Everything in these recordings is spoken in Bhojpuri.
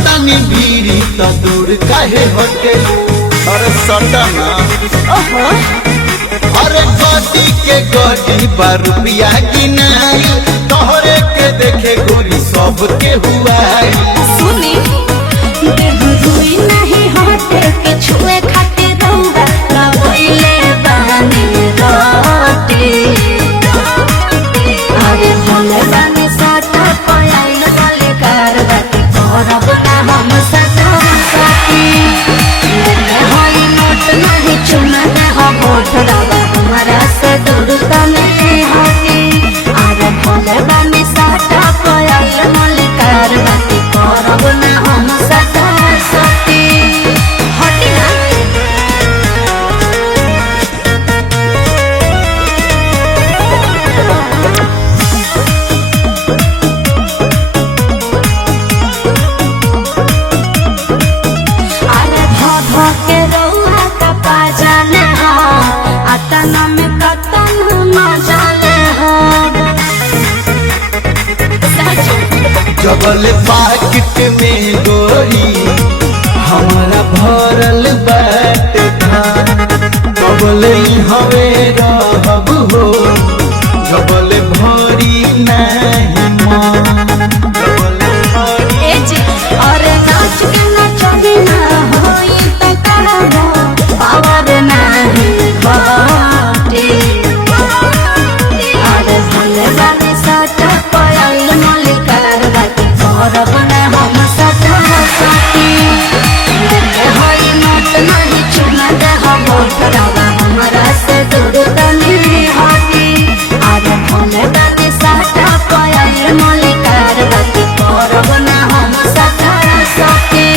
सटनी भीरी तो दूर काहे हटे। अरे सटना अरे गोटी के गोटी बार रुपया गिनाई तोहरे के देखे गोरी सब के हुआई। सुनी देह रुई नहीं हटे के छुए खातिर रहुआ रवैले बहाने रोटी। अरे भले बने साटा पलाइन वाले कारवाती करब ना हम सदा साथी। लेके होई नोट नहीं चुना दे हो होठ रवा हमारा से दूर तले हटी। अरे भले बने साटा पलाइन वाले कारवाती करब ना हम सदा साथी। हटी ना अरे भ के रउआ का पाजाले हो अतन में कतन मजाले हो। जबल पाकिट में गोरी हमारा भरल बाट था जबल हवे रहब हो जबल भरी नहीं माँ जबल भरी। ए जी अरे नाच के नचनी ना होई त करबो पावर नाही बाटे। अरे भले बानी साटा पयल मलिकार बाटी करब ना हम सदा साथी। देखे होई नोट नहीं चुना दे हम होठरावा हमरा से दूर तनी हटी। अरे भले बानी साटा पयल मलिकार बाटी करब ना हम सदा साथी।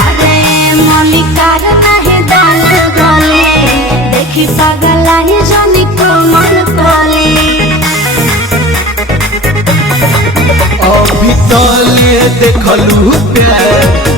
अरे मलिकार काहे दाल गले देखी पगला ही जनी कोमल तले। अभी तले देखलू प्यार